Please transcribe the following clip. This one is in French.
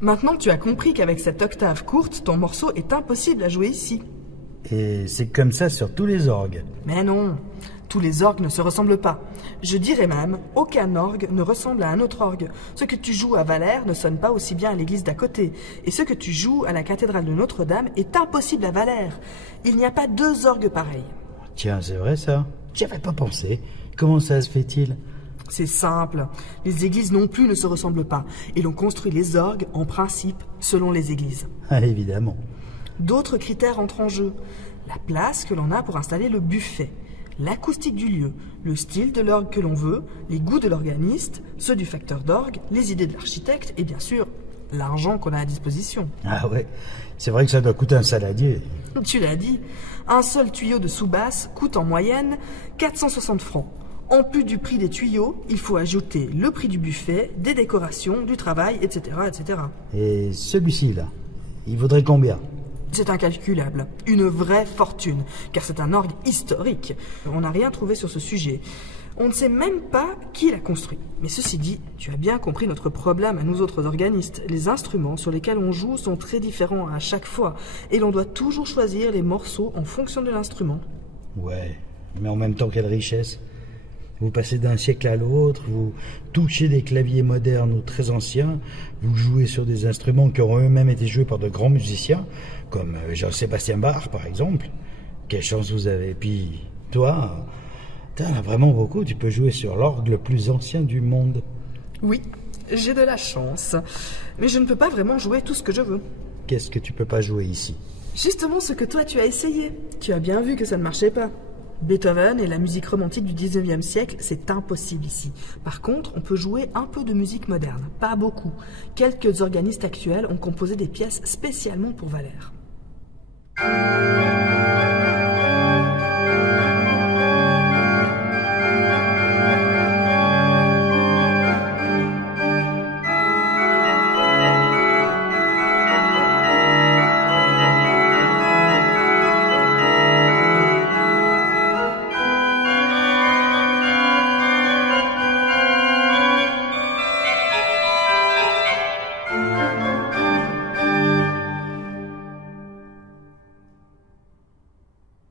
Maintenant que tu as compris qu'avec cette octave courte, ton morceau est impossible à jouer ici. Et c'est comme ça sur tous les orgues. Mais non, tous les orgues ne se ressemblent pas. Je dirais même, aucun orgue ne ressemble à un autre orgue. Ce que tu joues à Valère ne sonne pas aussi bien à l'église d'à côté. Et ce que tu joues à la cathédrale de Notre-Dame est impossible à Valère. Il n'y a pas deux orgues pareils. Tiens, c'est vrai ça. J'y avais pas pensé. Comment ça se fait-il? C'est simple. Les églises non plus ne se ressemblent pas. Et l'on construit les orgues, en principe, selon les églises. Ah, évidemment. D'autres critères entrent en jeu. La place que l'on a pour installer le buffet, l'acoustique du lieu, le style de l'orgue que l'on veut, les goûts de l'organiste, ceux du facteur d'orgue, les idées de l'architecte et bien sûr, l'argent qu'on a à disposition. Ah ouais, c'est vrai que ça doit coûter un saladier. Tu l'as dit, un seul tuyau de sous-basse coûte en moyenne 460 francs. En plus du prix des tuyaux, il faut ajouter le prix du buffet, des décorations, du travail, etc. etc. Et celui-ci là, il vaudrait combien? C'est incalculable, une vraie fortune, car c'est un orgue historique. On n'a rien trouvé sur ce sujet. On ne sait même pas qui l'a construit. Mais ceci dit, tu as bien compris notre problème à nous autres organistes. Les instruments sur lesquels on joue sont très différents à chaque fois, et l'on doit toujours choisir les morceaux en fonction de l'instrument. Ouais, mais en même temps, quelle richesse. Vous passez d'un siècle à l'autre, vous touchez des claviers modernes ou très anciens, vous jouez sur des instruments qui ont eux-mêmes été joués par de grands musiciens, comme Jean-Sébastien Bach par exemple. Quelle chance vous avez. Puis toi, t'en as vraiment beaucoup, tu peux jouer sur l'orgue le plus ancien du monde. Oui, j'ai de la chance. Mais je ne peux pas vraiment jouer tout ce que je veux. Qu'est-ce que tu peux pas jouer ici? Justement ce que toi tu as essayé. Tu as bien vu que ça ne marchait pas. Beethoven et la musique romantique du 19e siècle, c'est impossible ici. Par contre, on peut jouer un peu de musique moderne, pas beaucoup. Quelques organistes actuels ont composé des pièces spécialement pour Valère.